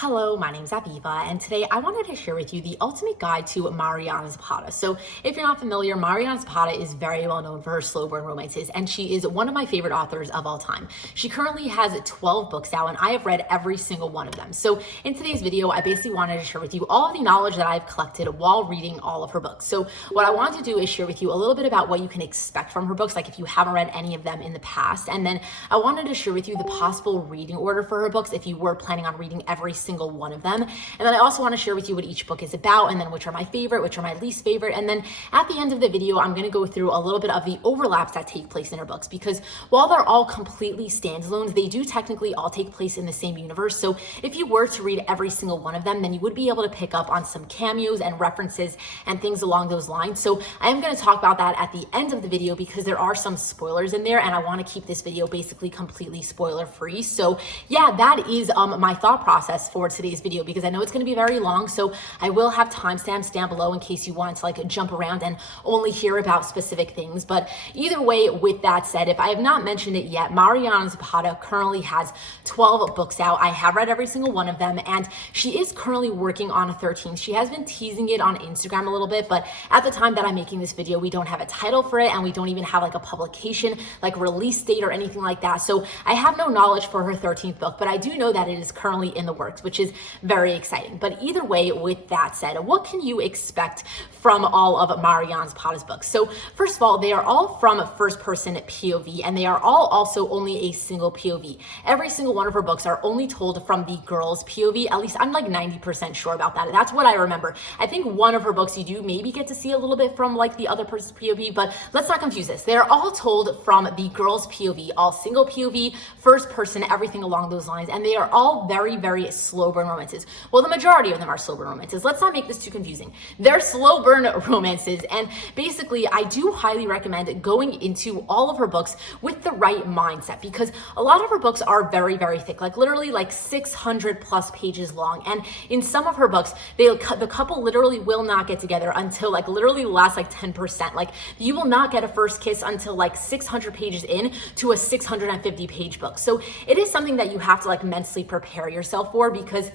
Hello, my name's Aviva, and today I wanted to share with you the ultimate guide to Mariana Zapata. So if you're not familiar, Mariana Zapata is very well known for her slow burn romances, and she is one of my favorite authors of all time. She currently has 12 books out, and I have read every single one of them. So in today's video, I basically wanted to share with you all of the knowledge that I've collected while reading all of her books. So what I wanted to do is share with you a little bit about what you can expect from her books, like if you haven't read any of them in the past, and then I wanted to share with you the possible reading order for her books if you were planning on reading every single one of them. And then I also want to share with you what each book is about, and then which are my favorite, which are my least favorite. And then at the end of the video, I'm going to go through a little bit of the overlaps that take place in her books, because while they're all completely standalones, they do technically all take place in the same universe. So if you were to read every single one of them, then you would be able to pick up on some cameos and references and things along those lines. So I am going to talk about that at the end of the video because there are some spoilers in there, and I want to keep this video basically completely spoiler free. So yeah, that is my thought process for today's video, because I know it's going to be very long, so I will have timestamps down below in case you want to like jump around and only hear about specific things. But either way, with that said, if I have not mentioned it yet, Mariana Zapata currently has 12 books out. I have read every single one of them, and she is currently working on a 13th. She has been teasing it on Instagram a little bit, but at the time that I'm making this video, we don't have a title for it, and we don't even have like a publication, like release date or anything like that. So I have no knowledge for her 13th book, but I do know that it is currently in the works, which is very exciting. But either way, with that said, what can you expect from all of Mariana Zapata's books? So first of all, they are all from first person POV, and they are all also only a single POV. Every single one of her books are only told from the girl's POV. At least I'm like 90% sure about that. That's what I remember. I think one of her books you do maybe get to see a little bit from like the other person's POV, but let's not confuse this. They're all told from the girl's POV, all single POV, first person, everything along those lines, and they are all very, very slow burn romances. Well, the majority of them are slow burn romances. Let's not make this too confusing. They're slow burn romances, and basically I do highly recommend going into all of her books with the right mindset, because a lot of her books are very, very thick, like literally like 600 plus pages long. And in some of her books, the couple literally will not get together until like literally the last like 10%. Like you will not get a first kiss until like 600 pages in to a 650 page book. So it is something that you have to like mentally prepare yourself for, because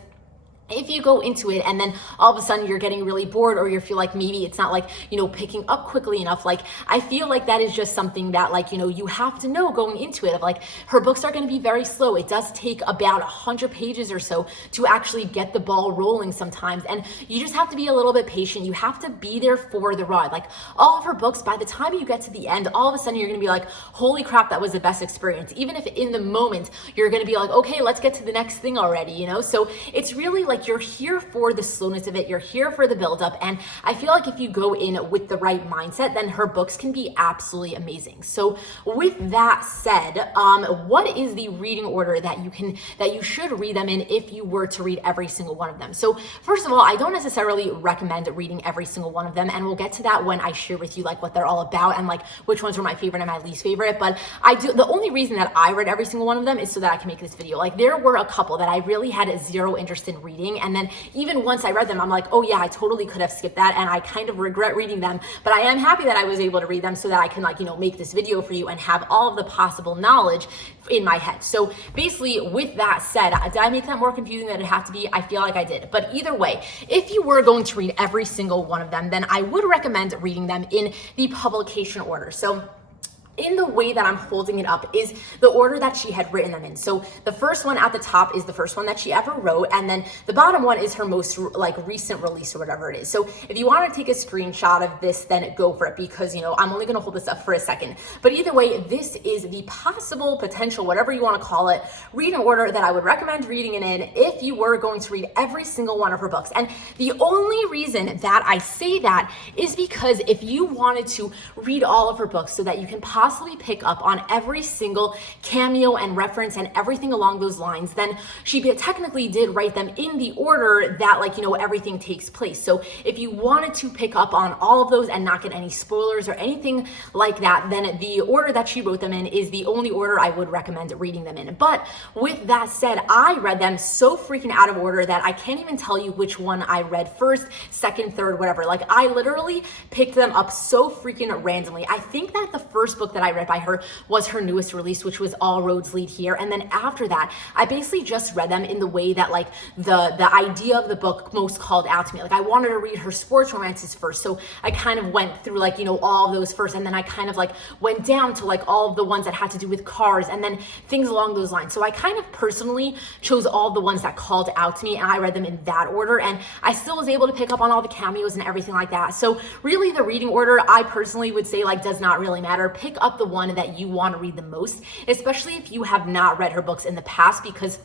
if you go into it and then all of a sudden you're getting really bored, or you feel like maybe it's not like, picking up quickly enough, like I feel like that is just something that like, you have to know going into it, of like her books are going to be very slow. It does take about 100 pages or so to actually get the ball rolling sometimes. And you just have to be a little bit patient. You have to be there for the ride. Like all of her books, by the time you get to the end, all of a sudden you're going to be like, holy crap, that was the best experience. Even if in the moment you're going to be like, okay, let's get to the next thing already, So it's really like you're here for the slowness of it. You're here for the buildup. And I feel like if you go in with the right mindset, then her books can be absolutely amazing. So with that said, what is the reading order that you should read them in if you were to read every single one of them? So first of all, I don't necessarily recommend reading every single one of them, and we'll get to that when I share with you like what they're all about and like which ones were my favorite and my least favorite. But the only reason that I read every single one of them is so that I can make this video. Like there were a couple that I really had zero interest in reading, and then even once I read them, I'm like, oh yeah, I totally could have skipped that, and I kind of regret reading them, but I am happy that I was able to read them so that I can make this video for you and have all of the possible knowledge in my head. So basically, with that said, did I make that more confusing than it had to be? I feel like I did. But either way, if you were going to read every single one of them, then I would recommend reading them in the publication order. So in the way that I'm holding it up is the order that she had written them in. So the first one at the top is the first one that she ever wrote, and then the bottom one is her most recent release or whatever it is. So if you want to take a screenshot of this, then go for it, because I'm only going to hold this up for a second. But either way, this is the possible, potential, whatever you want to call it, reading order that I would recommend reading it in if you were going to read every single one of her books. And the only reason that I say that is because if you wanted to read all of her books so that you can possibly pick up on every single cameo and reference and everything along those lines, then she technically did write them in the order that everything takes place. So if you wanted to pick up on all of those and not get any spoilers or anything like that, then the order that she wrote them in is the only order I would recommend reading them in. But with that said, I read them so freaking out of order that I can't even tell you which one I read first, second, third, whatever. Like I literally picked them up so freaking randomly. I think that the first book book that I read by her was her newest release, which was All Roads Lead Here. And then after that, I basically just read them in the way that like the idea of the book most called out to me. Like I wanted to read her sports romances first. So I kind of went through like, you know, all of those first. And then I kind of like went down to like all of the ones that had to do with cars and then things along those lines. So I kind of personally chose all the ones that called out to me and I read them in that order. And I still was able to pick up on all the cameos and everything like that. So really the reading order, I personally would say like does not really matter. Pick up the one that you want to read the most, especially if you have not read her books in the past, because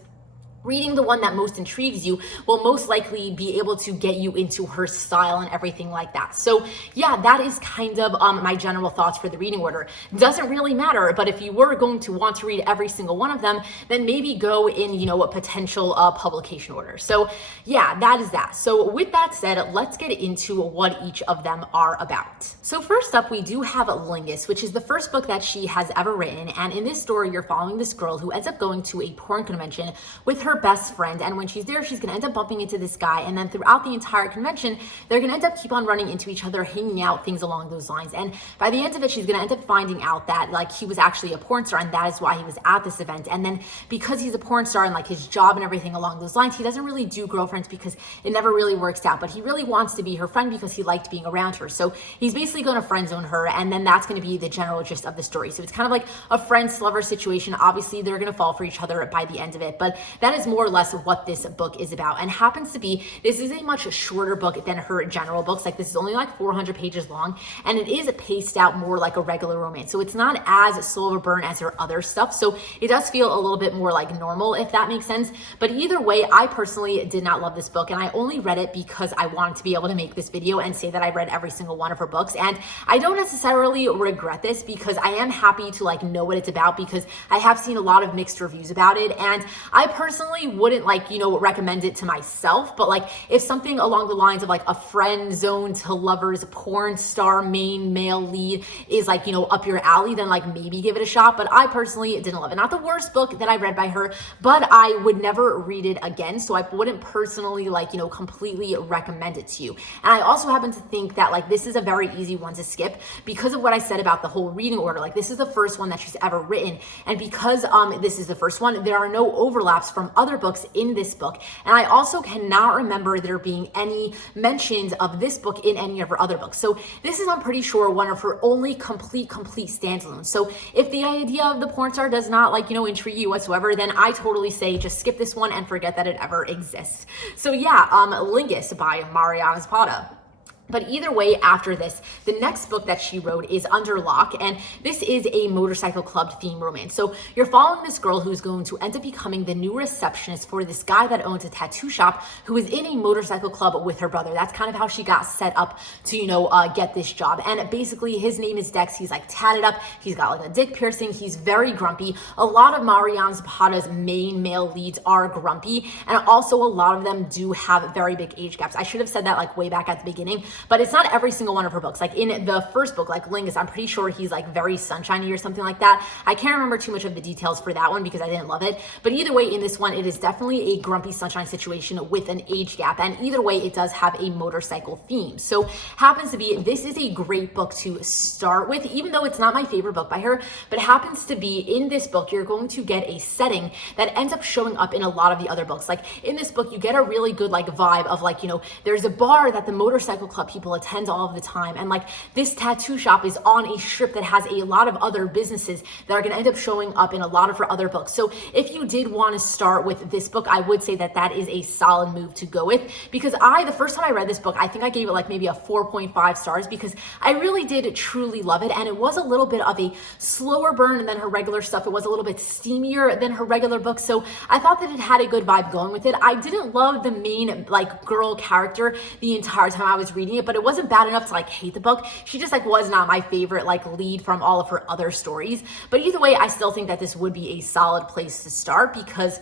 reading the one that most intrigues you will most likely be able to get you into her style and everything like that. So yeah, that is kind of my general thoughts for the reading order. Doesn't really matter, but if you were going to want to read every single one of them, then maybe go in, you know, a potential publication order. So yeah, that is that. So with that said, let's get into what each of them are about. So first up, we do have Lingus, which is the first book that she has ever written. And in this story, you're following this girl who ends up going to a porn convention with her best friend, and when she's there, she's gonna end up bumping into this guy, and then throughout the entire convention, they're gonna end up keep on running into each other, hanging out, things along those lines. And by the end of it, she's gonna end up finding out that like he was actually a porn star, and that is why he was at this event. And then because he's a porn star and like his job and everything along those lines, he doesn't really do girlfriends because it never really works out, but he really wants to be her friend because he liked being around her. So he's basically gonna friend zone her, and then that's gonna be the general gist of the story. So it's kind of like a friend-lover situation. Obviously, they're gonna fall for each other by the end of it, but that is more or less what this book is about. And happens to be, this is a much shorter book than her general books. Like this is only like 400 pages long, and it is paced out more like a regular romance. So it's not as slow of a burn as her other stuff. So it does feel a little bit more like normal, if that makes sense. But either way, I personally did not love this book, and I only read it because I wanted to be able to make this video and say that I read every single one of her books. And I don't necessarily regret this because I am happy to like know what it's about, because I have seen a lot of mixed reviews about it, and I personally wouldn't like, you know, recommend it to myself. But like if something along the lines of like a friend zone to lovers porn star main male lead is like, you know, up your alley, then like maybe give it a shot. But I personally didn't love it. Not the worst book that I read by her, but I would never read it again. So I wouldn't personally like, you know, completely recommend it to you. And I also happen to think that like this is a very easy one to skip because of what I said about the whole reading order. Like this is the first one that she's ever written, and because this is the first one, there are no overlaps from other books in this book. And I also cannot remember there being any mentions of this book in any of her other books. So this is, I'm pretty sure, one of her only complete standalones. So if the idea of the porn star does not like, you know, intrigue you whatsoever, then I totally say just skip this one and forget that it ever exists. So yeah, Lingus by Mariana Zapata. But either way, after this, the next book that she wrote is Under Lock, and this is a motorcycle club theme romance. So you're following this girl who's going to end up becoming the new receptionist for this guy that owns a tattoo shop who is in a motorcycle club with her brother. That's kind of how she got set up to, you know, get this job. And basically his name is Dex. He's like tatted up. He's got like a dick piercing. He's very grumpy. A lot of Mariana Zapata's main male leads are grumpy, and also a lot of them do have very big age gaps. I should have said that like way back at the beginning, but it's not every single one of her books. Like in the first book, like Lingus, I'm pretty sure he's like very sunshiny or something like that. I can't remember too much of the details for that one because I didn't love it. But either way, in this one, it is definitely a grumpy sunshine situation with an age gap. And either way, it does have a motorcycle theme. So happens to be, this is a great book to start with, even though it's not my favorite book by her, but happens to be in this book, you're going to get a setting that ends up showing up in a lot of the other books. Like in this book, you get a really good like vibe of like, you know, there's a bar that the motorcycle club people attend all of the time, and like this tattoo shop is on a strip that has a lot of other businesses that are going to end up showing up in a lot of her other books. So if you did want to start with this book, I would say that that is a solid move to go with, because the first time I read this book, I think I gave it like maybe a 4.5 stars because I really did truly love it, and it was a little bit of a slower burn than her regular stuff. It was a little bit steamier than her regular book, so I thought that it had a good vibe going with it. I didn't love the main like girl character the entire time I was reading it, but it wasn't bad enough to like hate the book. She just like was not my favorite like lead from all of her other stories. But either way, I still think that this would be a solid place to start because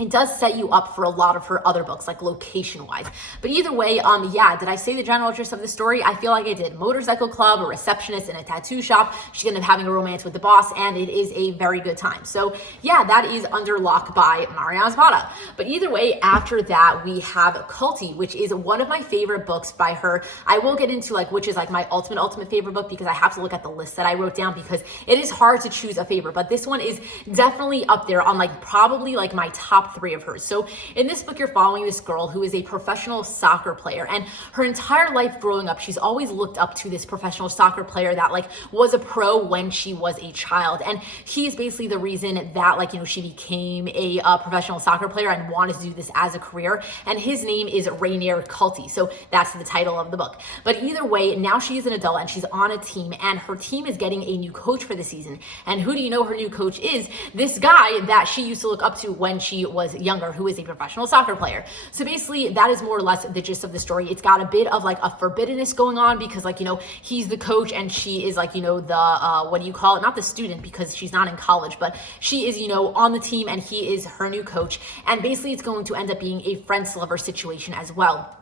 it does set you up for a lot of her other books, like location wise. But either way, yeah, did I say the general gist of the story? I feel like I did. Motorcycle club, a receptionist in a tattoo shop. She ended up having a romance with the boss, and it is a very good time. So yeah, that is Under Lock by Mariana Zapata. But either way, after that, we have Culty, which is one of my favorite books by her. I will get into like which is like my ultimate favorite book, because I have to look at the list that I wrote down, because it is hard to choose a favorite. But this one is definitely up there on like probably like my top 3 of hers. So in this book, you're following this girl who is a professional soccer player, and her entire life growing up, she's always looked up to this professional soccer player that like was a pro when she was a child. And he's basically the reason that like, she became a professional soccer player and wanted to do this as a career. And his name is Rainier Culty. So that's the title of the book. But either way, now she is an adult and she's on a team, and her team is getting a new coach for the season. And who do you know her new coach is? This guy that she used to look up to when she was younger, who is a professional soccer player. So basically that is more or less the gist of the story. It's got a bit of like a forbiddenness going on, because like, he's the coach and she is like, the, what do you call it? Not the student, because she's not in college, but she is, on the team, and he is her new coach. And basically it's going to end up being a friends-lover situation as well.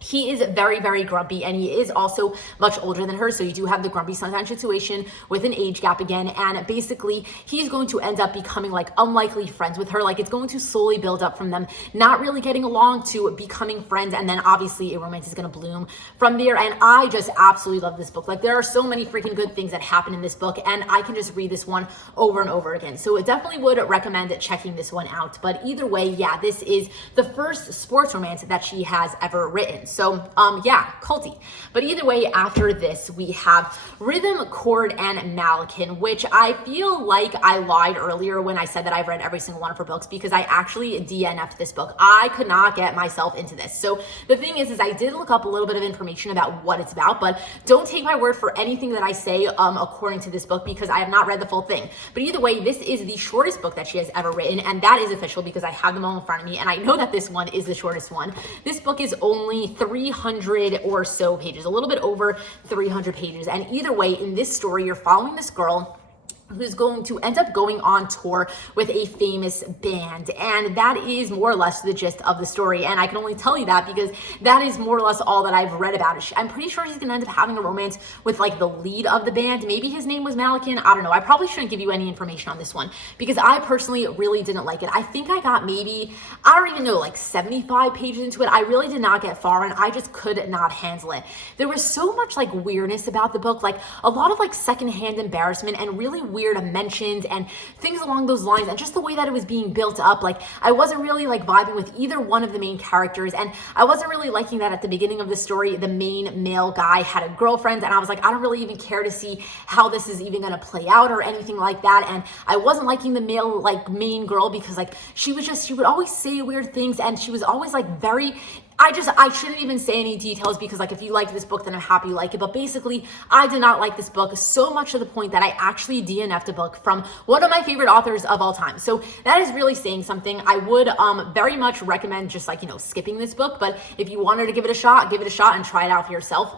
He is very, very grumpy, and he is also much older than her. So you do have the grumpy sunshine situation with an age gap again. And basically he's going to end up becoming like unlikely friends with her. Like it's going to slowly build up from them not really getting along to becoming friends. And then obviously a romance is going to bloom from there. And I just absolutely love this book. Like there are so many freaking good things that happen in this book, and I can just read this one over and over again. So it definitely would recommend checking this one out. But either way, yeah, this is the first sports romance that she has ever written. So yeah, Culty. But either way, after this, we have Rhythm, Chord, and Mannequin, which I feel like I lied earlier when I said that I've read every single one of her books, because I actually DNF'd this book. I could not get myself into this. So the thing is I did look up a little bit of information about what it's about, but don't take my word for anything that I say according to this book, because I have not read the full thing. But either way, this is the shortest book that she has ever written, and that is official because I have them all in front of me, and I know that this one is the shortest one. This book is only 300 or so pages, a little bit over 300 pages. And either way, in this story, you're following this girl who's going to end up going on tour with a famous band. And that is more or less the gist of the story. And I can only tell you that because that is more or less all that I've read about it. I'm pretty sure she's going to end up having a romance with like the lead of the band. Maybe his name was Mannequin. I don't know. I probably shouldn't give you any information on this one because I personally really didn't like it. I think I got maybe, I don't even know, like 75 pages into it. I really did not get far and I just could not handle it. There was so much like weirdness about the book, like a lot of like secondhand embarrassment and really weird mentions and things along those lines, and just the way that it was being built up. Like I wasn't really like vibing with either one of the main characters, and I wasn't really liking that at the beginning of the story the main male guy had a girlfriend, and I was like, I don't really even care to see how this is even going to play out or anything like that. And I wasn't liking the male like main girl because like she would always say weird things, and she was always like very, I shouldn't even say any details because like if you like this book then I'm happy you like it, but basically I did not like this book so much to the point that I actually DNF'd a book from one of my favorite authors of all time. So that is really saying something. I would very much recommend just like, skipping this book, but if you wanted to give it a shot and try it out for yourself.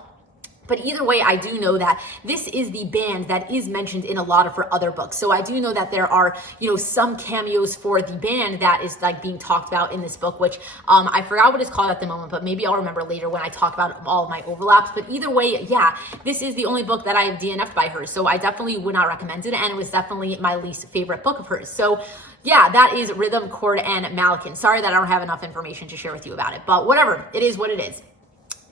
But either way, I do know that this is the band that is mentioned in a lot of her other books. So I do know that there are, some cameos for the band that is like being talked about in this book, which I forgot what it's called at the moment, but maybe I'll remember later when I talk about all of my overlaps. But either way, yeah, this is the only book that I have DNF'd by her. So I definitely would not recommend it. And it was definitely my least favorite book of hers. So yeah, that is Rhythm, Chord, and Mannequin. Sorry that I don't have enough information to share with you about it, but whatever, it is what it is.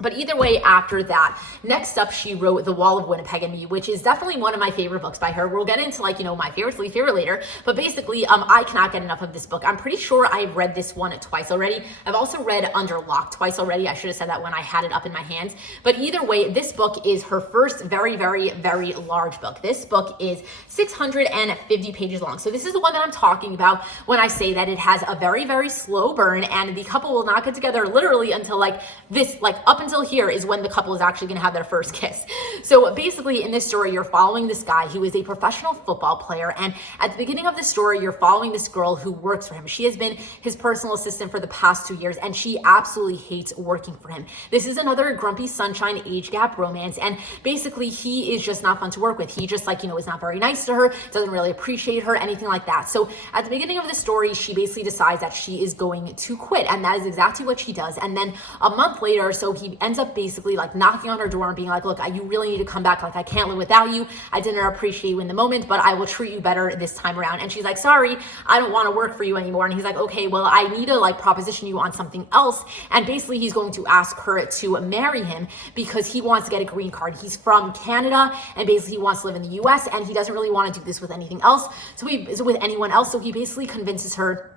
But either way, after that, next up, she wrote The Wall of Winnipeg and Me, which is definitely one of my favorite books by her. We'll get into like, my favorite, least favorite later. But basically, I cannot get enough of this book. I'm pretty sure I've read this one twice already. I've also read Under Lock twice already. I should have said that when I had it up in my hands. But either way, this book is her first very, very, very large book. This book is 650 pages long. So this is the one that I'm talking about when I say that it has a very, very slow burn, and the couple will not get together literally until like this, like up until here is when the couple is actually going to have their first kiss. So basically in this story, you're following this guy who is a professional football player. And at the beginning of the story, you're following this girl who works for him. She has been his personal assistant for the past 2 years, and she absolutely hates working for him. This is another grumpy sunshine age gap romance. And basically he is just not fun to work with. He just is not very nice to her, doesn't really appreciate her, anything like that. So at the beginning of the story, she basically decides that she is going to quit. And that is exactly what she does. And then a month later, so he ends up basically knocking on her door and being like, look, you really need to come back. I can't live without you. I didn't appreciate you in the moment, but I will treat you better this time around. And she's like, sorry, I don't want to work for you anymore. And he's like, okay, well, I need to proposition you on something else. And basically he's going to ask her to marry him because he wants to get a green card. He's from Canada and basically he wants to live in the US, and he doesn't really want to do this with anything else. So with anyone else. So he basically convinces her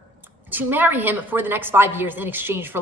to marry him for the next 5 years in exchange for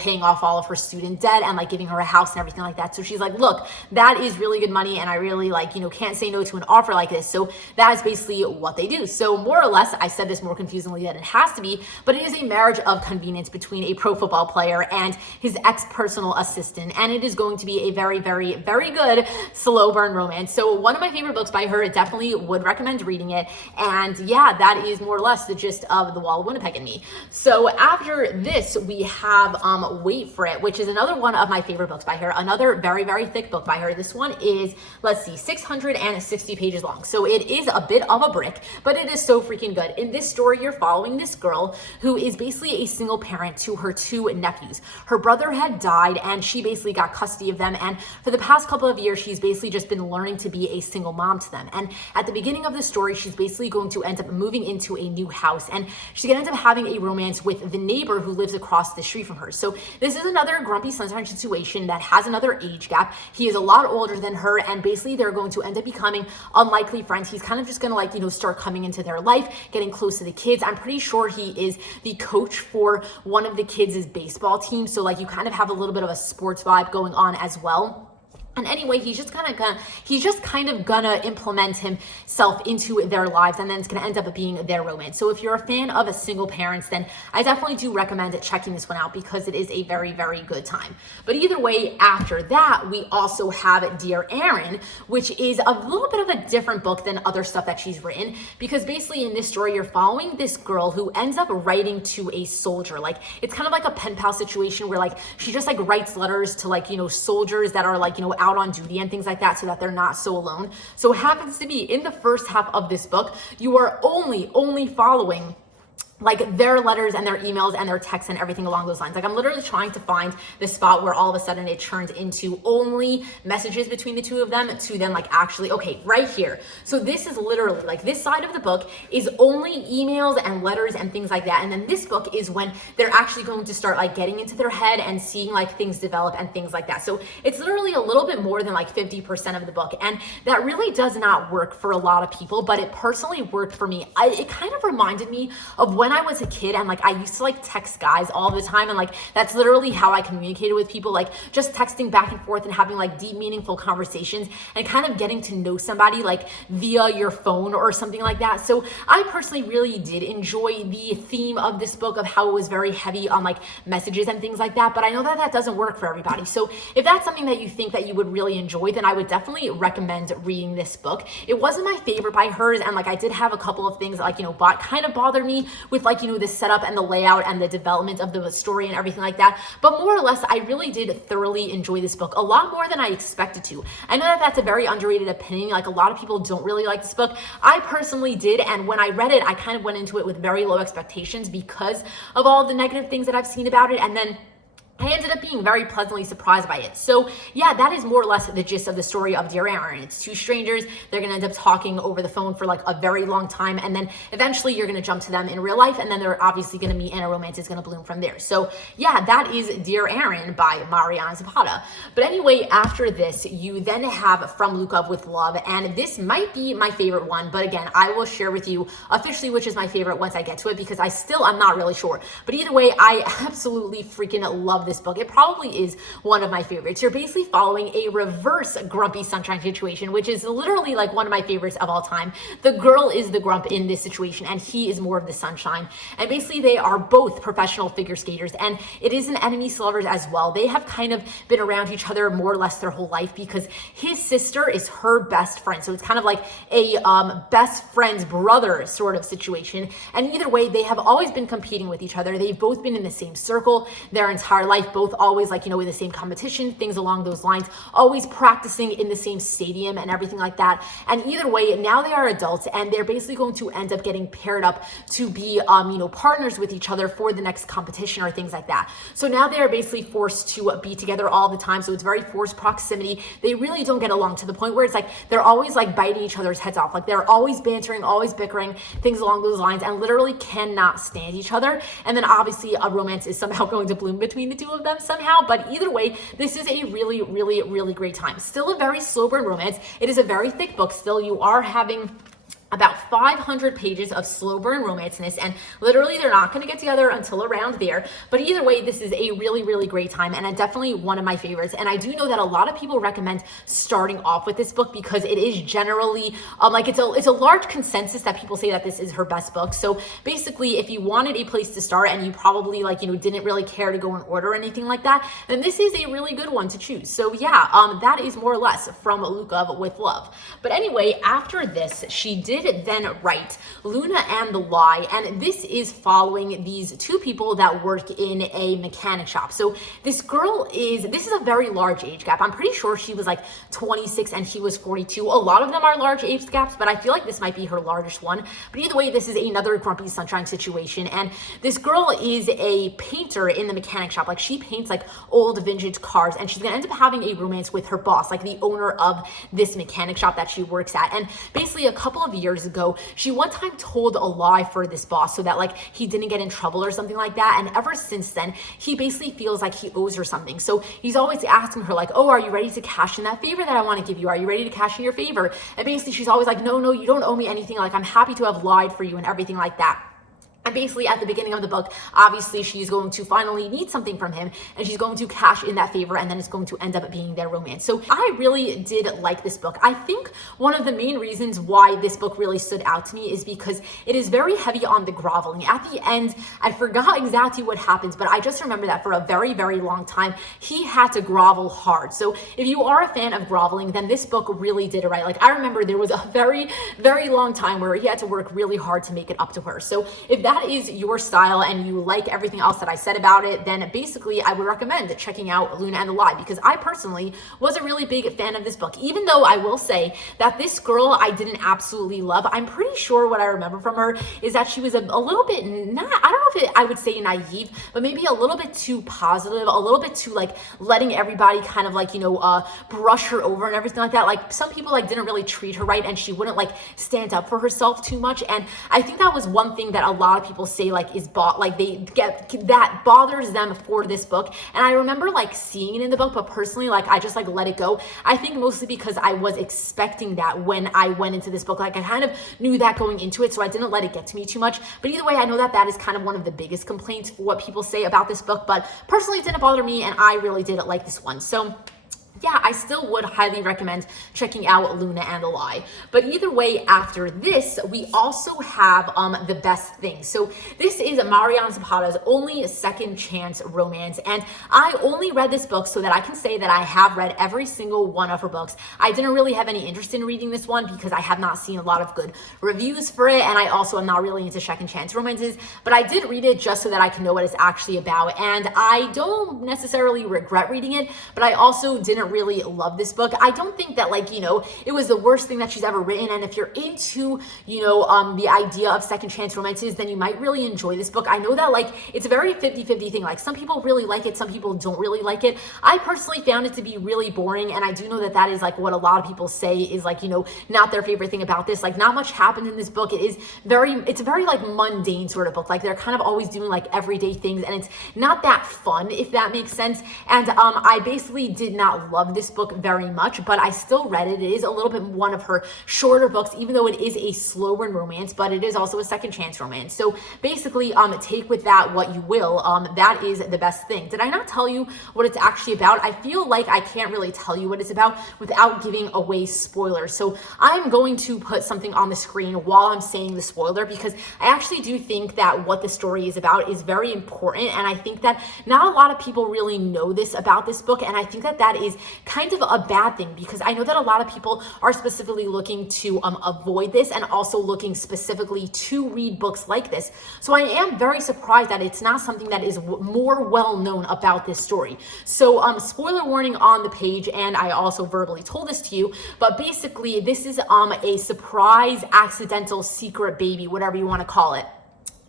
paying off all of her student debt and giving her a house and everything like that. So she's like, look, that is really good money, and I really can't say no to an offer like this. So that is basically what they do. So more or less, I said this more confusingly than it has to be, but it is a marriage of convenience between a pro football player and his ex-personal assistant. And it is going to be a very, very, very good slow burn romance. So one of my favorite books by her, definitely would recommend reading it. And yeah, that is more or less the gist of The Wall of Winnipeg and Me. So after this, we have Wait for It, which is another one of my favorite books by her. Another very, very thick book by her. This one is, 660 pages long. So it is a bit of a brick, but it is so freaking good. In this story, you're following this girl who is basically a single parent to her 2 nephews. Her brother had died, and she basically got custody of them. And for the past couple of years, she's basically just been learning to be a single mom to them. And at the beginning of the story, she's basically going to end up moving into a new house, and she's going to end up having a romance with the neighbor who lives across the street from her. So this is another grumpy sunshine situation that has another age gap. He is a lot older than her, and basically they're going to end up becoming unlikely friends. He's kind of just going to start coming into their life, getting close to the kids. I'm pretty sure he is the coach for one of the kids' baseball team. So you kind of have a little bit of a sports vibe going on as well. And anyway, he's just kind of gonna implement himself into their lives, and then it's gonna end up being their romance. So if you're a fan of a single parents, then I definitely do recommend checking this one out because it is a very, very good time. But either way, after that, we also have Dear Aaron, which is a little bit of a different book than other stuff that she's written, because basically in this story, you're following this girl who ends up writing to a soldier. It's kind of like a pen pal situation where she just writes letters to soldiers that are out on duty and things like that, so that they're not so alone. So it happens to be in the first half of this book, you are only following their letters and their emails and their texts and everything along those lines. I'm literally trying to find the spot where all of a sudden it turns into only messages between the two of them to then actually, okay, right here. So this is literally this side of the book is only emails and letters and things like that. And then this book is when they're actually going to start getting into their head and seeing things develop and things like that. So it's literally a little bit more than 50% of the book. And that really does not work for a lot of people, but it personally worked for me. It kind of reminded me of when I was a kid, and I used to text guys all the time, and that's literally how I communicated with people, just texting back and forth and having deep, meaningful conversations and kind of getting to know somebody via your phone or something like that. So I personally really did enjoy the theme of this book, of how it was very heavy on messages and things like that, but I know that that doesn't work for everybody. So if that's something that you think that you would really enjoy, then I would definitely recommend reading this book. It wasn't my favorite by hers, and I did have a couple of things that kind of bothered me with the setup and the layout and the development of the story and everything like that. But more or less, I really did thoroughly enjoy this book, a lot more than I expected to. I know that that's a very underrated opinion. A lot of people don't really like this book. I personally did, and when I read it, I kind of went into it with very low expectations because of all the negative things that I've seen about it, and then I ended up being very pleasantly surprised by it. So yeah, that is more or less the gist of the story of Dear Aaron. It's 2 strangers. They're going to end up talking over the phone for a very long time. And then eventually you're going to jump to them in real life. And then they're obviously going to meet and a romance is going to bloom from there. So yeah, that is Dear Aaron by Mariana Zapata. But anyway, after this, you then have From Lukov with Love. And this might be my favorite one. But again, I will share with you officially which is my favorite once I get to it, because I'm not really sure. But either way, I absolutely freaking love this book. It probably is one of my favorites. You're basically following a reverse grumpy sunshine situation, which is literally like one of my favorites of all time. The girl is the grump in this situation, and he is more of the sunshine. And basically, they are both professional figure skaters, and it is an enemies to lovers as well. They have kind of been around each other more or less their whole life because his sister is her best friend. So it's kind of like a best friend's brother sort of situation. And either way, they have always been competing with each other. They've both been in the same circle their entire life, both always like, in the same competition, things along those lines, always practicing in the same stadium and everything like that. And either way, now they are adults, and they're basically going to end up getting paired up to be, partners with each other for the next competition or things like that. So now they are basically forced to be together all the time. So it's very forced proximity. They really don't get along to the point where it's like they're always like biting each other's heads off. Like they're always bantering, always bickering, things along those lines, and literally cannot stand each other. And then obviously a romance is somehow going to bloom between the two of them somehow. But either way, this is a really, really, really great time. Still a very slow burn romance. It is a very thick book. Still, you are having about 500 pages of slow burn romance in this, and literally they're not going to get together until around there. But either way, this is a really, really great time, and definitely one of my favorites. And I do know that a lot of people recommend starting off with this book because it is generally it's a large consensus that people say that this is her best book. So basically, if you wanted a place to start and you probably didn't really care to go in order or anything like that, then this is a really good one to choose. So yeah, that is more or less from Luca with Love. But anyway, after this, she did then write Luna and the Lie, and this is following these two people that work in a mechanic shop. So this is a very large age gap. I'm pretty sure she was like 26 and he was 42. A lot of them are large age gaps, but I feel like this might be her largest one. But either way, this is another grumpy sunshine situation, and this girl is a painter in the mechanic shop. Like she paints like old vintage cars, and she's gonna end up having a romance with her boss, like the owner of this mechanic shop that she works at. And basically a couple of years ago, she one time told a lie for this boss so that like he didn't get in trouble or something like that. And ever since then, he basically feels like he owes her something. So he's always asking her like, oh, are you ready to cash in that favor that I want to give you? Are you ready to cash in your favor? And basically she's always like, no, you don't owe me anything. Like I'm happy to have lied for you and everything like that. And basically at the beginning of the book, obviously she's going to finally need something from him, and she's going to cash in that favor, and then it's going to end up being their romance. So I really did like this book. I think one of the main reasons why this book really stood out to me is because it is very heavy on the groveling. At the end, I forgot exactly what happens, but I just remember that for a very, very long time, he had to grovel hard. So if you are a fan of groveling, then this book really did it right. Like I remember there was a very, very long time where he had to work really hard to make it up to her. So if that is your style and you like everything else that I said about it, then basically I would recommend checking out Luna and the Lie, because I personally was a really big fan of this book. Even though I will say that this girl I didn't absolutely love, I'm pretty sure what I remember from her is that she was a little bit I would say naive, but maybe a little bit too positive, a little bit too like letting everybody kind of like, brush her over and everything like that. Like some people like didn't really treat her right, and she wouldn't like stand up for herself too much. And I think that was one thing that a lot of people say like is they get that bothers them for this book. And I remember like seeing it in the book, but personally like I just like let it go. I think mostly because I was expecting that when I went into this book. Like I kind of knew that going into it, so I didn't let it get to me too much. But either way, I know that that is kind of one of the biggest complaints for what people say about this book, but personally it didn't bother me, and I really did like this one. So yeah, I still would highly recommend checking out Luna and the Lie. But either way, after this, we also have The Best Thing. So this is Mariana Zapata's only second chance romance, and I only read this book so that I can say that I have read every single one of her books. I didn't really have any interest in reading this one because I have not seen a lot of good reviews for it, and I also am not really into second chance romances, but I did read it just so that I can know what it's actually about. And I don't necessarily regret reading it, but I also didn't really love this book. I don't think that it was the worst thing that she's ever written, and if you're into the idea of second chance romances, then you might really enjoy this book. I know that it's a very 50-50 thing. Like some people really like it, some people don't really like it. I personally found it to be really boring, and I do know that that is what a lot of people say is not their favorite thing about this. Not much happened in this book. It's a very mundane sort of book. They're kind of always doing everyday things, and it's not that fun, if that makes sense. And I basically did not love love this book very much, but I still read it. It is a little bit one of her shorter books, even though it is a slow burn romance, but it is also a second chance romance. So basically, take with that what you will. That is the best thing. Did I not tell you what it's actually about? I feel like I can't really tell you what it's about without giving away spoilers. So I'm going to put something on the screen while I'm saying the spoiler, because I actually do think that what the story is about is very important. And I think that not a lot of people really know this about this book. And I think that that is kind of a bad thing, because I know that a lot of people are specifically looking to avoid this and also looking specifically to read books like this. So I am very surprised that it's not something that is more well known about this story. So spoiler warning on the page, and I also verbally told this to you, but basically this is a surprise, accidental, secret baby, whatever you want to call it.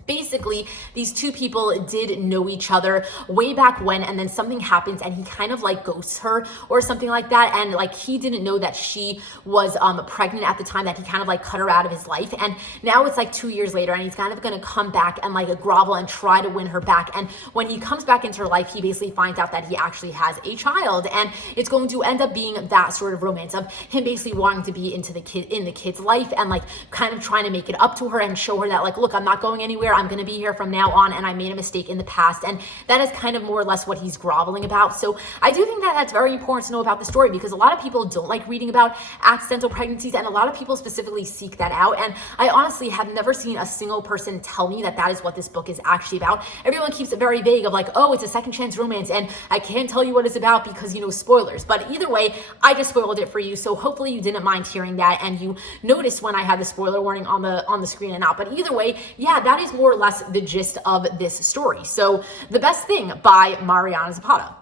Basically, these two people did know each other way back when, and then something happens and he kind of like ghosts her or something like that. And like, he didn't know that she was pregnant at the time, that he kind of like cut her out of his life. And now it's like 2 years later, and he's kind of going to come back and like grovel and try to win her back. And when he comes back into her life, he basically finds out that he actually has a child, and it's going to end up being that sort of romance of him basically wanting to be in the kid's life and like kind of trying to make it up to her and show her that like, look, I'm not going anywhere. I'm going to be here from now on, and I made a mistake in the past. And that is kind of more or less what he's groveling about. So I do think that that's very important to know about the story, because a lot of people don't like reading about accidental pregnancies, and a lot of people specifically seek that out. And I honestly have never seen a single person tell me that that is what this book is actually about. Everyone keeps it very vague of like, oh, it's a second chance romance, and I can't tell you what it's about because, you know, spoilers. But either way, I just spoiled it for you. So hopefully you didn't mind hearing that, and you noticed when I had the spoiler warning on the screen and not. But either way, yeah, that is more or less the gist of this story. So The Best Thing by Mariana Zapata.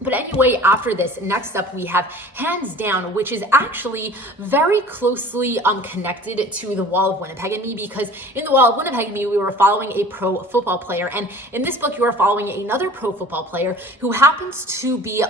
But anyway, after this, next up we have Hands Down, which is actually very closely connected to The Wall of Winnipeg and Me, because in The Wall of Winnipeg and Me, we were following a pro football player, and in this book, you are following another pro football player who happens to be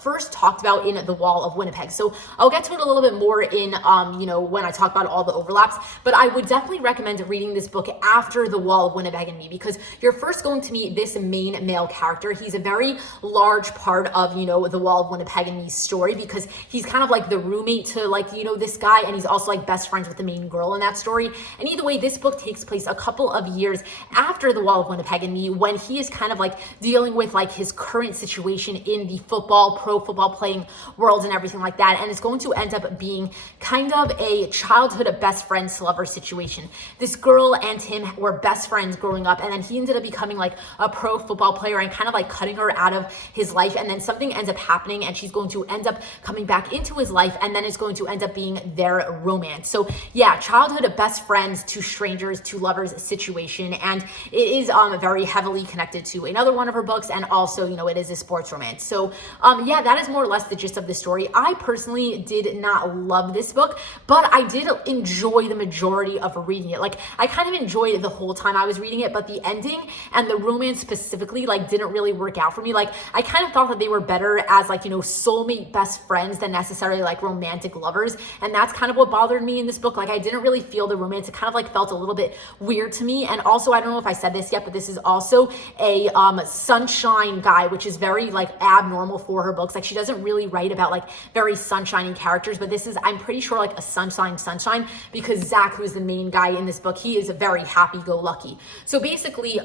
first talked about in The Wall of Winnipeg. So I'll get to it a little bit more in when I talk about all the overlaps, but I would definitely recommend reading this book after The Wall of Winnipeg and Me, because you're first going to meet this main male character. He's a very large part of, The Wall of Winnipeg and Me's story, because he's kind of like the roommate to this guy, and he's also like best friends with the main girl in that story. And either way, this book takes place a couple of years after The Wall of Winnipeg and Me, when he is kind of like dealing with like his current situation in the pro football playing world and everything like that. And it's going to end up being kind of a childhood best friends to lover situation. This girl and him were best friends growing up, and then he ended up becoming like a pro football player and kind of like cutting her out of his life. And then something ends up happening, and she's going to end up coming back into his life, and then it's going to end up being their romance. So yeah, childhood best friends to strangers to lovers situation, and it is very heavily connected to another one of her books, and also it is a sports romance. So yeah, that is more or less the gist of the story. I personally did not love this book, but I did enjoy the majority of reading it. Like, I kind of enjoyed it the whole time I was reading it, but the ending and the romance specifically like didn't really work out for me. Like, I kind of thought that they were better as soulmate best friends than necessarily like romantic lovers, and that's kind of what bothered me in this book. Like, I didn't really feel the romance. It kind of like felt a little bit weird to me. And also, I don't know if I said this yet, but this is also a sunshine guy, which is very like abnormal for her books. Like, she doesn't really write about like very sunshiny characters, but this is, I'm pretty sure, like a sunshine, because Zach, who's the main guy in this book, he is a very happy-go-lucky. So basically,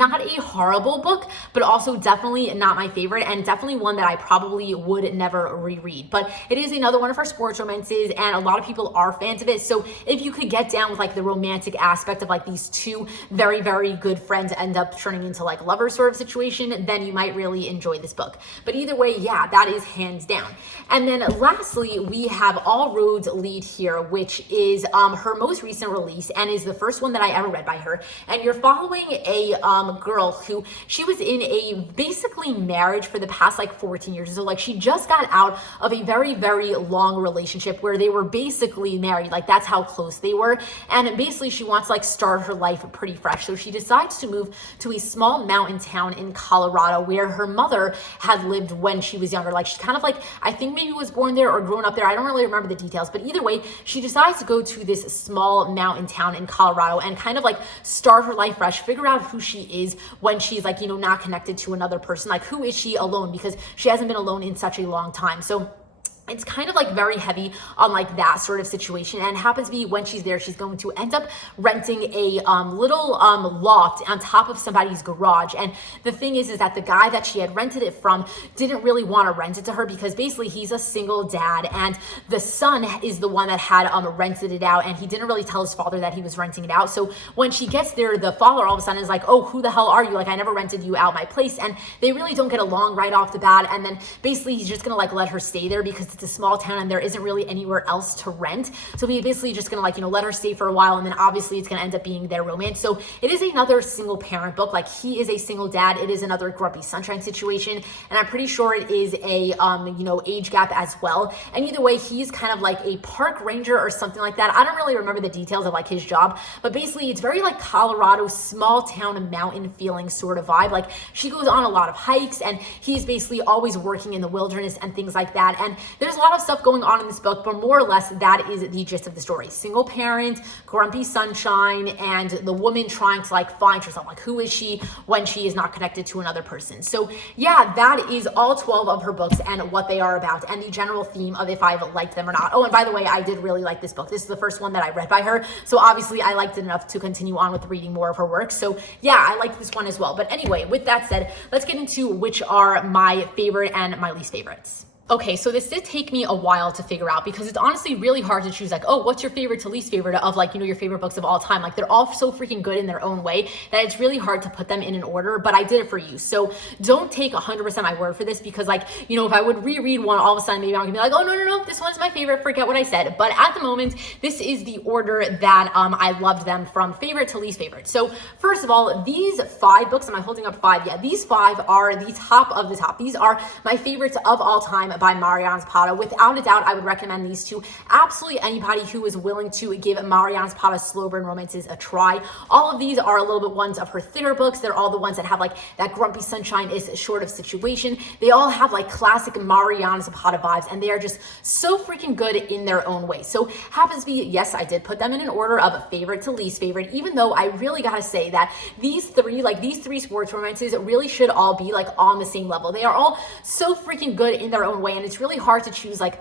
not a horrible book, but also definitely not my favorite, and definitely one that I probably would never reread. But it is another one of her sports romances, and a lot of people are fans of it. So if you could get down with like the romantic aspect of like these two very, very good friends end up turning into like lovers sort of situation, then you might really enjoy this book. But either way, yeah, that is Hands Down. And then lastly, we have All Roads Lead Here, which is her most recent release, and is the first one that I ever read by her. And you're following a girl who, she was in a basically marriage for the past like 14 years. So like, she just got out of a very, very long relationship where they were basically married. Like, that's how close they were. And basically she wants to like start her life pretty fresh. So she decides to move to a small mountain town in Colorado where her mother had lived when she was younger. Like, she kind of like, I think maybe was born there or grown up there. I don't really remember the details, but either way, she decides to go to this small mountain town in Colorado and kind of like start her life fresh, figure out who she is when she's like, you know, not connected to another person. Like, who is she alone? Because she hasn't been alone in such a long time. So it's kind of like very heavy on like that sort of situation. And it happens to be when she's there, she's going to end up renting a little loft on top of somebody's garage. And the thing is that the guy that she had rented it from didn't really want to rent it to her because basically he's a single dad and the son is the one that had rented it out, and he didn't really tell his father that he was renting it out. So when she gets there, the father all of a sudden is like, oh, who the hell are you? Like, I never rented you out my place. And they really don't get along right off the bat. And then basically he's just gonna like let her stay there because it's a small town and there isn't really anywhere else to rent. So he's basically just gonna like, you know, let her stay for a while, and then obviously it's gonna end up being their romance. So it is another single parent book. Like, he is a single dad. It is another Grumpy Sunshine situation, and I'm pretty sure it is a you know, age gap as well. And either way, he's kind of like a park ranger or something like that. I don't really remember the details of like his job, but basically it's very like Colorado small town and mountain feeling sort of vibe. Like, she goes on a lot of hikes and he's basically always working in the wilderness and things like that. And there's a lot of stuff going on in this book, but more or less that is the gist of the story. Single parent, Grumpy Sunshine, and the woman trying to like find herself. Like, who is she when she is not connected to another person? So yeah, that is all 12 of her books and what they are about and the general theme of if I've liked them or not. Oh, and by the way, I did really like this book. This is the first one that I read by her. So obviously I liked it enough to continue on with reading more of her work. So yeah, I liked this one as well. But anyway, with that said, let's get into which are my favorite and my least favorites. Okay, so this did take me a while to figure out because it's honestly really hard to choose like, oh, what's your favorite to least favorite of like, you know, your favorite books of all time. Like, they're all so freaking good in their own way that it's really hard to put them in an order, but I did it for you. So don't take 100% my word for this because like, you know, if I would reread one, all of a sudden maybe I'm gonna be like, oh, no, this one's my favorite, forget what I said. But at the moment, this is the order that I loved them from favorite to least favorite. So first of all, these 5 books, am I holding up 5? Yeah, these 5 are the top of the top. These are my favorites of all time by Mariana Zapata. Without a doubt, I would recommend these to absolutely anybody who is willing to give Mariana Zapata's slow burn romances a try. All of these are a little bit ones of her thinner books. They're all the ones that have like that Grumpy Sunshine is short of situation. They all have like classic Mariana Zapata vibes, and they are just so freaking good in their own way. So happens to be, yes, I did put them in an order of favorite to least favorite, even though I really gotta say that these three sports romances really should all be like on the same level. They are all so freaking good in their own way, and it's really hard to choose like,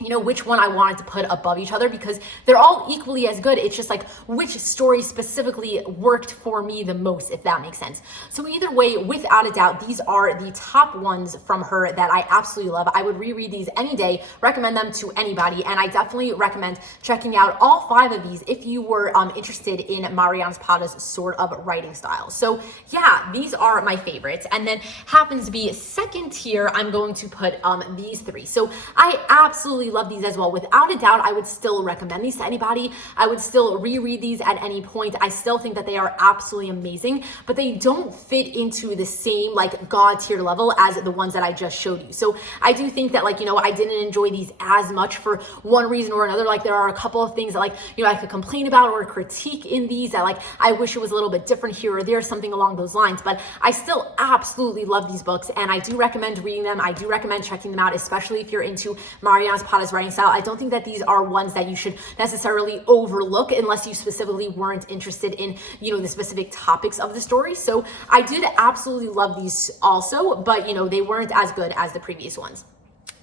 you know, which one I wanted to put above each other because they're all equally as good. It's just like which story specifically worked for me the most, if that makes sense. So either way, without a doubt, these are the top ones from her that I absolutely love. I would reread these any day, recommend them to anybody, and I definitely recommend checking out all 5 of these if you were interested in Mariana Zapata's sort of writing style. So yeah, these are my favorites. And then happens to be second tier, I'm going to put these 3. So I absolutely love these as well. Without a doubt, I would still recommend these to anybody. I would still reread these at any point. I still think that they are absolutely amazing, but they don't fit into the same like God tier level as the ones that I just showed you. So I do think that like, you know, I didn't enjoy these as much for one reason or another. Like, there are a couple of things that like, you know, I could complain about or critique in these that like, I wish it was a little bit different here or there, something along those lines, but I still absolutely love these books and I do recommend reading them. I do recommend checking them out, especially if you're into Mariana Zapata's writing style. I don't think that these are ones that you should necessarily overlook unless you specifically weren't interested in, you know, the specific topics of the story. So I did absolutely love these also, but you know, they weren't as good as the previous ones.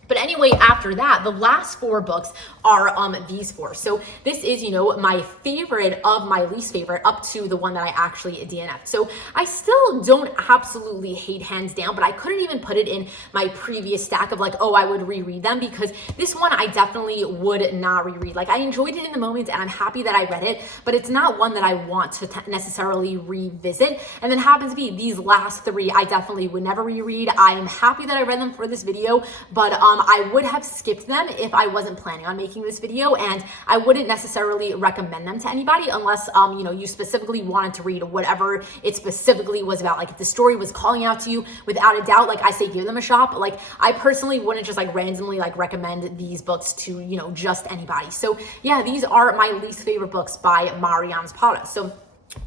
But anyway, after that, the last 4 books are these 4. So this is, you know, my favorite of my least favorite up to the one that I actually DNF'd. So I still don't absolutely hate hands down, but I couldn't even put it in my previous stack of like, oh, I would reread them, because this one I definitely would not reread. Like, I enjoyed it in the moment and I'm happy that I read it, but it's not one that I want to necessarily revisit. And then happens to be these last 3, I definitely would never reread. I am happy that I read them for this video, but I would have skipped them if I wasn't planning on making this video, and I wouldn't necessarily recommend them to anybody unless you know, you specifically wanted to read whatever it specifically was about. Like, if the story was calling out to you, without a doubt, like I say, give them a shot. But like, I personally wouldn't just like randomly like recommend these books to, you know, just anybody. So yeah, these are my least favorite books by Mariana Zapata. So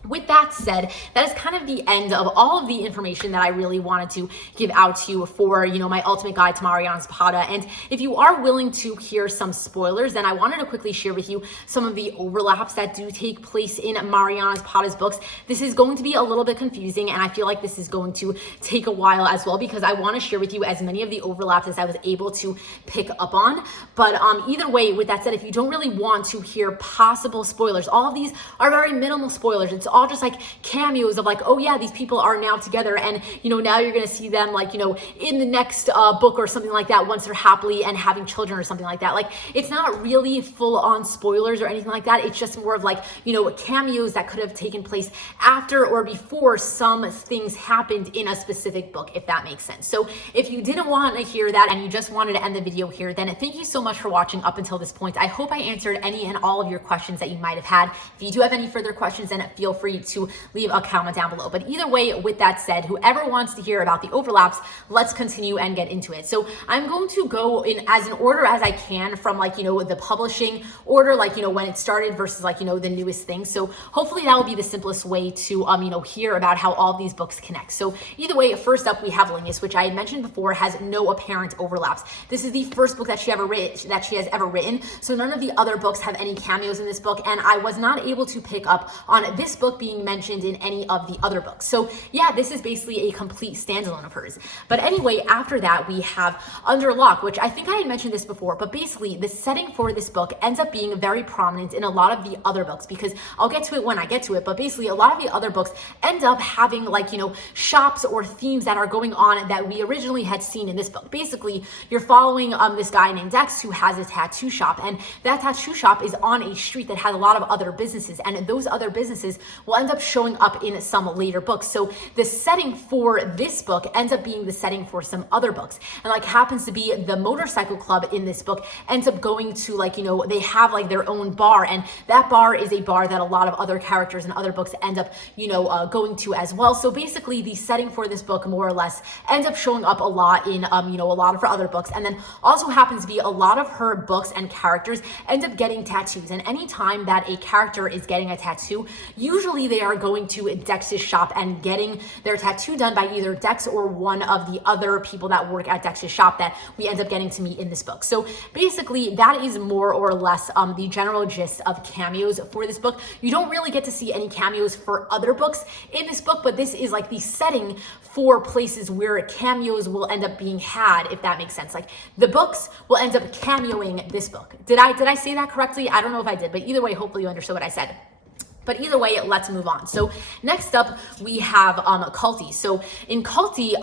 With that said, that is kind of the end of all of the information that I really wanted to give out to you for, my ultimate guide to Mariana Zapata. And if you are willing to hear some spoilers, then I wanted to quickly share with you some of the overlaps that do take place in Mariana Zapata's books. This is going to be a little bit confusing, and I feel like this is going to take a while as well, because I want to share with you as many of the overlaps as I was able to pick up on. But either way, with that said, if you don't really want to hear possible spoilers, all of these are very minimal spoilers. It's all just like cameos of like, oh yeah, these people are now together, and now you're gonna see them like in the next book or something like that, once they're happily and having children or something like that. Like, it's not really full on spoilers or anything like that. It's just more of like cameos that could have taken place after or before some things happened in a specific book, if that makes sense. So if you didn't want to hear that and you just wanted to end the video here, then thank you so much for watching up until this point. I hope I answered any and all of your questions that you might have had. If you do have any further questions, then feel free to leave a comment down below. But either way, with that said, whoever wants to hear about the overlaps, let's continue and get into it. So I'm going to go in as an order as I can from the publishing order, when it started versus the newest thing. So hopefully that will be the simplest way to hear about how all of these books connect. So either way, first up we have Lingus, which I had mentioned before has no apparent overlaps. This is the first book that she has ever written. So none of the other books have any cameos in this book, and I was not able to pick up on this book being mentioned in any of the other books. So yeah, this is basically a complete standalone of hers. But anyway, after that we have Under Lock, which I think I had mentioned this before, but basically the setting for this book ends up being very prominent in a lot of the other books, because I'll get to it when I get to it, but basically a lot of the other books end up having shops or themes that are going on that we originally had seen in this book. Basically, you're following this guy named Dex who has a tattoo shop, and that tattoo shop is on a street that has a lot of other businesses, and those other businesses will end up showing up in some later books. So the setting for this book ends up being the setting for some other books, and happens to be the motorcycle club in this book ends up going to they have their own bar, and that bar is a bar that a lot of other characters in other books end up going to as well. So basically the setting for this book more or less ends up showing up a lot in a lot of her other books, and then also happens to be a lot of her books and characters end up getting tattoos. And anytime that a character is getting a tattoo, usually they are going to Dex's shop and getting their tattoo done by either Dex or one of the other people that work at Dex's shop that we end up getting to meet in this book. So basically that is more or less the general gist of cameos for this book. You don't really get to see any cameos for other books in this book, but this is the setting for places where cameos will end up being had, if that makes sense. The books will end up cameoing this book. Did I say that correctly? I don't know if I did, but either way, hopefully you understood what I said. But either way, let's move on. So next up, we have Culty. So in Culty,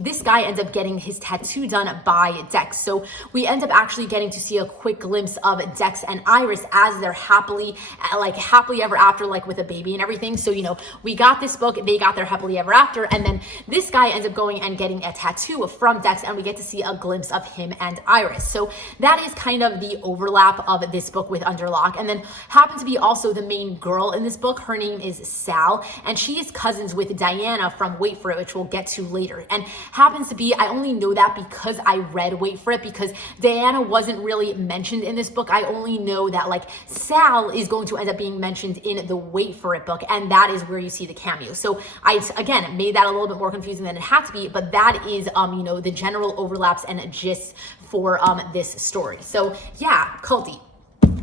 this guy ends up getting his tattoo done by Dex. So we end up actually getting to see a quick glimpse of Dex and Iris as they're happily ever after, with a baby and everything. So, we got this book, they got their happily ever after, and then this guy ends up going and getting a tattoo from Dex, and we get to see a glimpse of him and Iris. So that is kind of the overlap of this book with Under Lock. And then happens to be also the main girl in this book. Her name is Sal, and she is cousins with Diana from Wait For It, which we'll get to later. And happens to be, I only know that because I read Wait For It, because Diana wasn't really mentioned in this book. I only know that Sal is going to end up being mentioned in the Wait For It book, and that is where you see the cameo. So I, again, made that a little bit more confusing than it had to be, but that is, the general overlaps and gist for this story. So yeah, Culty.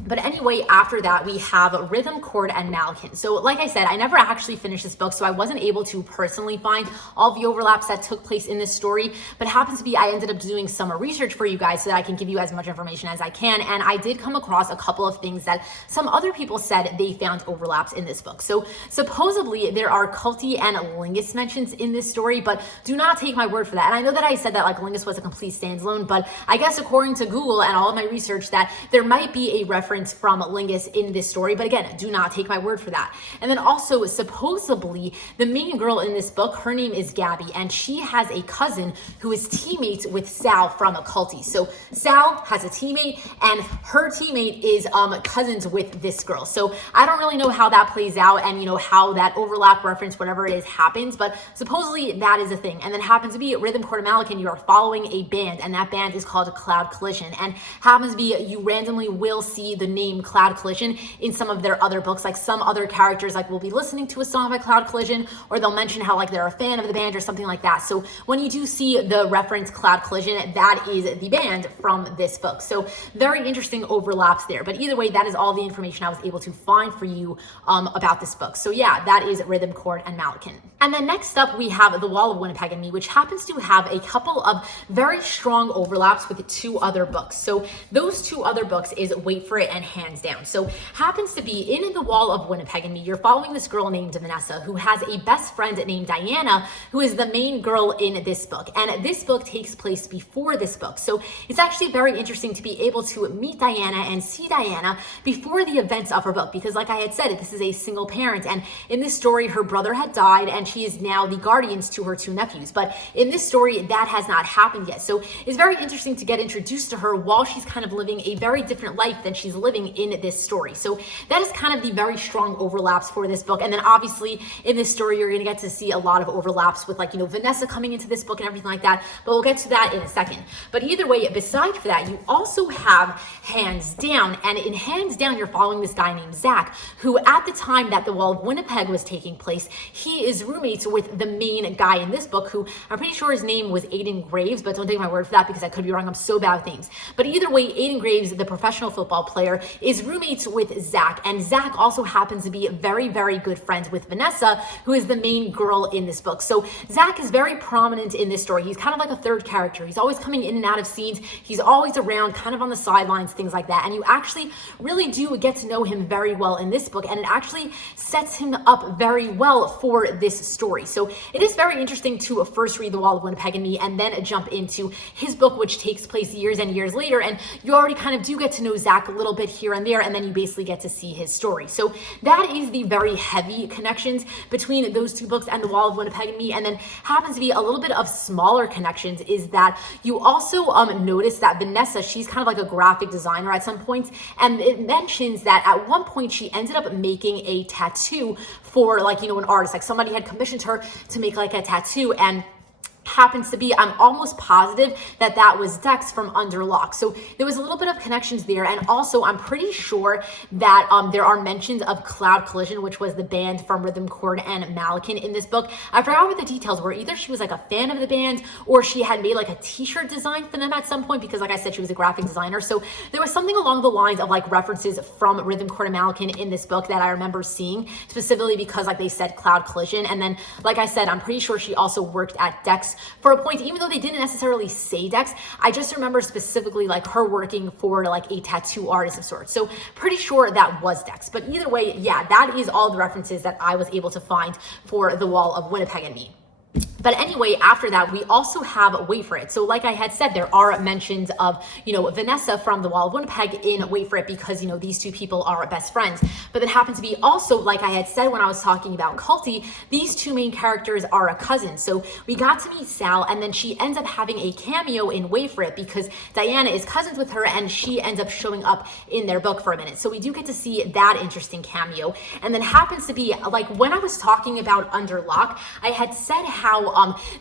But anyway, after that, we have Rhythm, Chord, and Malkin. So like I said, I never actually finished this book, so I wasn't able to personally find all the overlaps that took place in this story, but it happens to be I ended up doing some research for you guys so that I can give you as much information as I can, and I did come across a couple of things that some other people said they found overlaps in this book. So supposedly there are Culty and Lingus mentions in this story, but do not take my word for that. And I know that I said that Lingus was a complete standalone, but I guess according to Google and all of my research that there might be a reference from Lingus in this story, but again, do not take my word for that. And then also, supposedly, the main girl in this book, her name is Gabby, and she has a cousin who is teammates with Sal from Culty. So Sal has a teammate, and her teammate is cousins with this girl. So I don't really know how that plays out, and how that overlap reference, whatever it is, happens, but supposedly that is a thing. And then happens to be Rhythm, Chord, and Malkin, you are following a band, and that band is called Cloud Collision, and happens to be you randomly will see the name Cloud Collision in some of their other books. Like some other characters like will be listening to a song by Cloud Collision, or they'll mention how like they're a fan of the band or something like that. So when you do see the reference Cloud Collision, that is the band from this book. So very interesting overlaps there. But either way, that is all the information I was able to find for you about this book. So yeah, that is Rhythm, Chord, and Malakin. And then next up, we have The Wall of Winnipeg and Me, which happens to have a couple of very strong overlaps with two other books. So those two other books is Wait for It and Hands Down. So happens to be in The Wall of Winnipeg and Me, you're following this girl named Vanessa who has a best friend named Diana, who is the main girl in this book. And this book takes place before this book. So it's actually very interesting to be able to meet Diana and see Diana before the events of her book, because like I had said, this is a single parent, and in this story her brother had died and she is now the guardians to her two nephews. But in this story that has not happened yet. So it's very interesting to get introduced to her while she's kind of living a very different life than she's living in this story. So that is kind of the very strong overlaps for this book. And then obviously in this story you're going to get to see a lot of overlaps with like, Vanessa coming into this book and everything like that, but we'll get to that in a second. But either way, besides for that, you also have Hands Down, and in Hands Down you're following this guy named Zach, who at the time that The Wall of Winnipeg was taking place, he is roommates with the main guy in this book, who I'm pretty sure his name was Aiden Graves, but don't take my word for that because I could be wrong. I'm so bad with names. But either way, Aiden Graves, the professional football player, is roommates with Zach, and Zach also happens to be very, very good friends with Vanessa, who is the main girl in this book. So Zach is very prominent in this story. He's kind of like a third character. He's always coming in and out of scenes. He's always around, kind of on the sidelines, things like that. And you actually really do get to know him very well in this book, and it actually sets him up very well for this story. So it is very interesting to first read The Wall of Winnipeg and Me and then jump into his book, which takes place years and years later, and you already kind of do get to know Zach a little bit here and there, and then you basically get to see his story. So that is the very heavy connections between those two books and The Wall of Winnipeg and Me. And then happens to be a little bit of smaller connections is that you also notice that Vanessa, she's kind of like a graphic designer at some points, and it mentions that at one point she ended up making a tattoo for like, an artist, like somebody had commissioned her to make like a tattoo, and happens to be, I'm almost positive that that was Dex from Under Lock. So there was a little bit of connections there. And also I'm pretty sure that there are mentions of Cloud Collision, which was the band from Rhythm, Chord, and Malakin in this book. I forgot what the details were. Either she was like a fan of the band, or she had made like a t-shirt design for them at some point, because like I said, she was a graphic designer. So there was something along the lines of like references from Rhythm, Chord, and Malakin in this book that I remember seeing, specifically because like they said Cloud Collision. And then like I said, I'm pretty sure she also worked at Dex for a point, even though they didn't necessarily say Dex. I just remember specifically like her working for like a tattoo artist of sorts. So pretty sure that was Dex. But either way, yeah, that is all the references that I was able to find for The Wall of Winnipeg and Me. But anyway, after that, we also have Wait for It. So like I had said, there are mentions of, Vanessa from The Wall of Winnipeg in Wait for It, because, these two people are best friends. But it happens to be also, like I had said when I was talking about Culty, these two main characters are a cousin. So we got to meet Sal, and then she ends up having a cameo in Wait for It because Diana is cousins with her, and she ends up showing up in their book for a minute. So we do get to see that interesting cameo. And then happens to be, like when I was talking about Under Lock, I had said how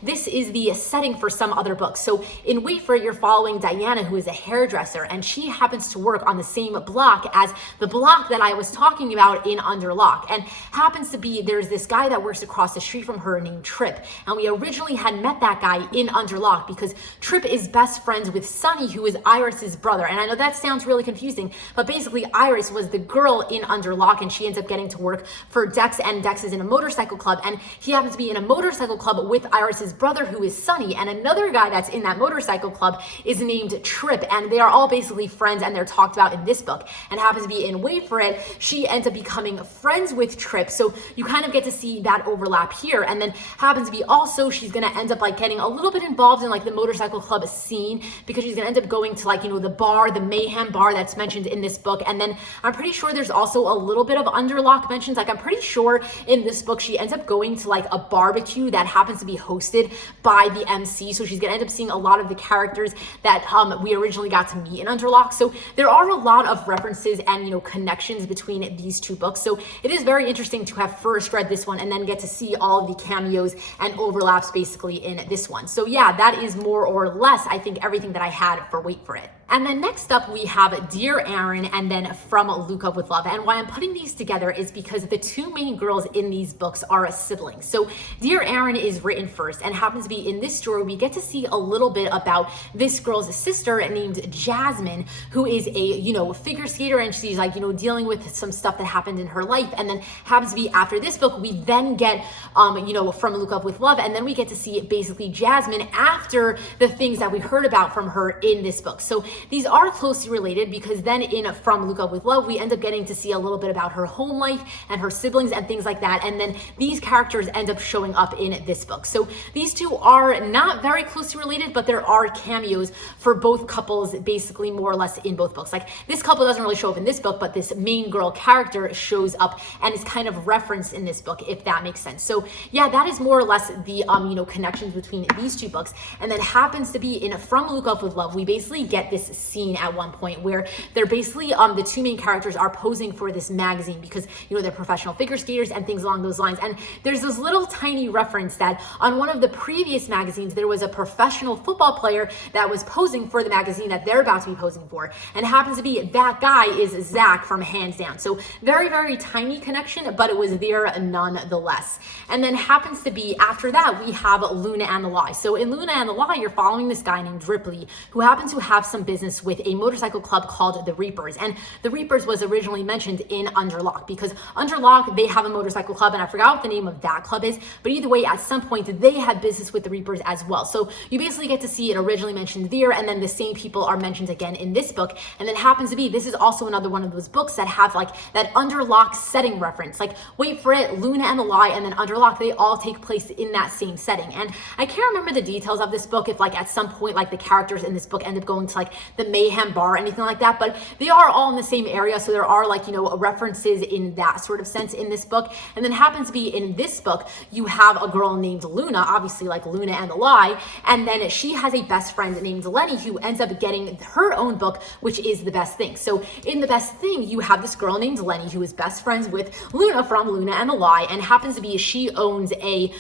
this is the setting for some other books. So in Wait for It, you're following Diana, who is a hairdresser, and she happens to work on the same block as the block that I was talking about in Under Lock. And happens to be, there's this guy that works across the street from her named Trip. And we originally had met that guy in Under Lock because Trip is best friends with Sunny, who is Iris's brother. And I know that sounds really confusing, but basically Iris was the girl in Under Lock, and she ends up getting to work for Dex, and Dex is in a motorcycle club, and he happens to be in a motorcycle club with Iris's brother, who is Sunny, and another guy that's in that motorcycle club is named Trip, and they are all basically friends, and they're talked about in this book. And happens to be in Wait for It, she ends up becoming friends with Trip, so you kind of get to see that overlap here. And then happens to be also, she's gonna end up like getting a little bit involved in like the motorcycle club scene, because she's gonna end up going to like, the bar, the Mayhem bar that's mentioned in this book. And then I'm pretty sure there's also a little bit of Under Lock mentions. Like I'm pretty sure in this book she ends up going to like a barbecue that happens to be hosted by the MC. So she's gonna end up seeing a lot of the characters that we originally got to meet in Underlock. So there are a lot of references and, you know, connections between these two books. So it is very interesting to have first read this one and then get to see all of the cameos and overlaps basically in this one. So yeah, that is more or less, I think, everything that I had for Wait For It. And then next up we have Dear Aaron and then From Look Up With Love. And why I'm putting these together is because the two main girls in these books are siblings. So Dear Aaron is written first and happens to be in this story. We get to see a little bit about this girl's sister named Jasmine, who is a, you know, figure skater, and she's like, you know, dealing with some stuff that happened in her life. And then happens to be after this book, we then get, you know, From Look Up With Love. And then we get to see basically Jasmine after the things that we heard about from her in this book. So these are closely related because then in From Look Up With Love, we end up getting to see a little bit about her home life and her siblings and things like that. And then these characters end up showing up in this book. So these two are not very closely related, but there are cameos for both couples basically more or less in both books. Like this couple doesn't really show up in this book, but this main girl character shows up and is kind of referenced in this book, if that makes sense. So yeah, that is more or less the, you know, connections between these two books. And then happens to be in From Look Up With Love, we basically get this scene at one point where they're basically, the two main characters are posing for this magazine because, you know, they're professional figure skaters and things along those lines. And there's this little tiny reference that on one of the previous magazines, there was a professional football player that was posing for the magazine that they're about to be posing for. And it happens to be that guy is Zach from Hands Down. So very, very tiny connection, but it was there nonetheless. And then happens to be after that, we have Luna and the Lie. So in Luna and the Lie, you're following this guy named Ripley who happens to have some business with a motorcycle club called the Reapers. And the Reapers was originally mentioned in Underlock because Underlock, they have a motorcycle club, and I forgot what the name of that club is, but either way, at some point they had business with the Reapers as well. So you basically get to see it originally mentioned there, and then the same people are mentioned again in this book. And then happens to be, this is also another one of those books that have like that Underlock setting reference. Like Wait For It, Luna and the Lie, and then Underlock, they all take place in that same setting. And I can't remember the details of this book, if like at some point like the characters in this book end up going to like the Mayhem Bar or anything like that, but they are all in the same area. So there are like, you know, references in that sort of sense in this book. And then happens to be in this book, you have a girl named Luna, obviously like Luna and the Lie. And then she has a best friend named Lenny who ends up getting her own book, which is The Best Thing. So in The Best Thing, you have this girl named Lenny who is best friends with Luna from Luna and the Lie, and happens to be, she owns a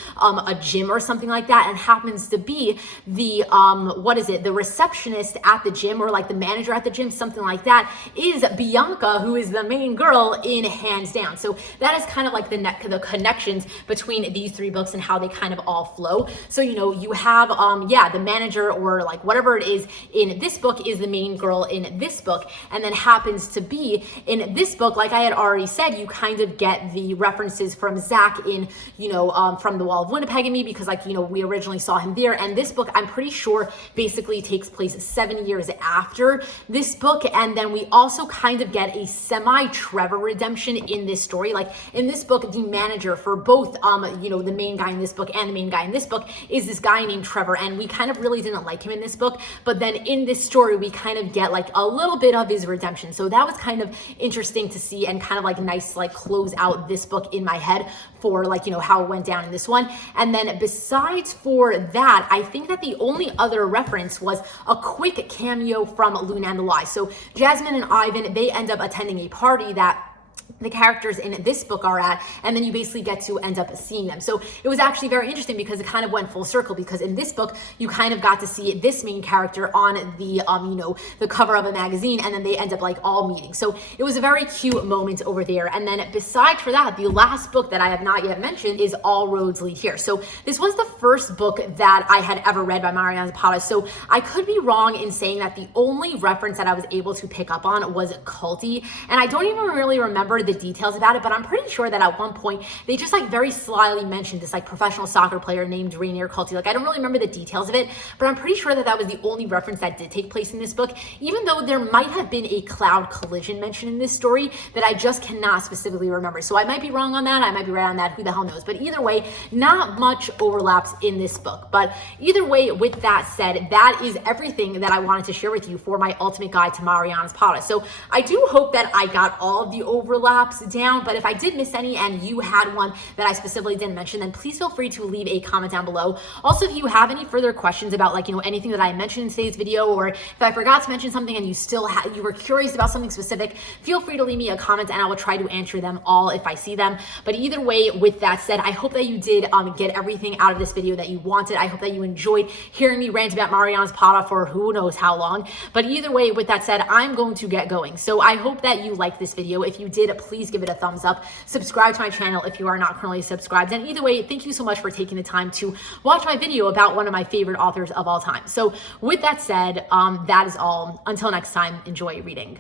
gym or something like that, and happens to be the, the receptionist at the gym, or like the manager at the gym, something like that, is Bianca, who is the main girl in Hands Down. So that is kind of like the connections between these three books and how they kind of all flow. So, you know, you have, the manager or like whatever it is in this book is the main girl in this book. And then happens to be in this book, like I had already said, you kind of get the references from Zach in, you know, from The Wall of Winnipeg and Me, because like, you know, we originally saw him there. And this book, I'm pretty sure basically takes place 7 years after this book. And then we also kind of get a semi-Trevor redemption in this story. Like in this book, the manager for both, the main guy in this book and the main guy in this book is this guy named Trevor. And we kind of really didn't like him in this book. But then in this story, we kind of get like a little bit of his redemption. So that was kind of interesting to see, and kind of like nice to like close out this book in my head for like, you know, how it went down in this one. And then besides for that, I think that the only other reference was a quick cameo from Luna and the Lie. So Jasmine and Ivan, they end up attending a party that the characters in this book are at, and then you basically get to end up seeing them. So it was actually very interesting because it kind of went full circle, because in this book you kind of got to see this main character on the the cover of a magazine, and then they end up like all meeting. So it was a very cute moment over there. And then besides for that, the last book that I have not yet mentioned is All Roads Lead Here. So this was the first book that I had ever read by Mariana Zapata. So I could be wrong in saying that the only reference that I was able to pick up on was culty, and I don't even really remember the details about it, but I'm pretty sure that at one point they just like very slyly mentioned this like professional soccer player named Rainier Culty. Like I don't really remember the details of it, but I'm pretty sure that that was the only reference that did take place in this book, even though there might have been a cloud collision mentioned in this story that I just cannot specifically remember. So I might be wrong on that, I might be right on that, who the hell knows. But either way, not much overlaps in this book. But either way, with that said, that is everything that I wanted to share with you for my ultimate guide to Mariana Zapata. So I do hope that I got all of the overlap drops down. But if I did miss any and you had one that I specifically didn't mention, then please feel free to leave a comment down below. Also, if you have any further questions about anything that I mentioned in today's video, or if I forgot to mention something and you were curious about something specific, feel free to leave me a comment and I will try to answer them all if I see them. But either way, with that said, I hope that you did get everything out of this video that you wanted. I hope that you enjoyed hearing me rant about Mariana Zapata for who knows how long. But either way, with that said, I'm going to get going. So I hope that you liked this video. If you did, please give it a thumbs up. Subscribe to my channel if you are not currently subscribed. And either way, thank you so much for taking the time to watch my video about one of my favorite authors of all time. So with that said, that is all. Until next time, enjoy reading.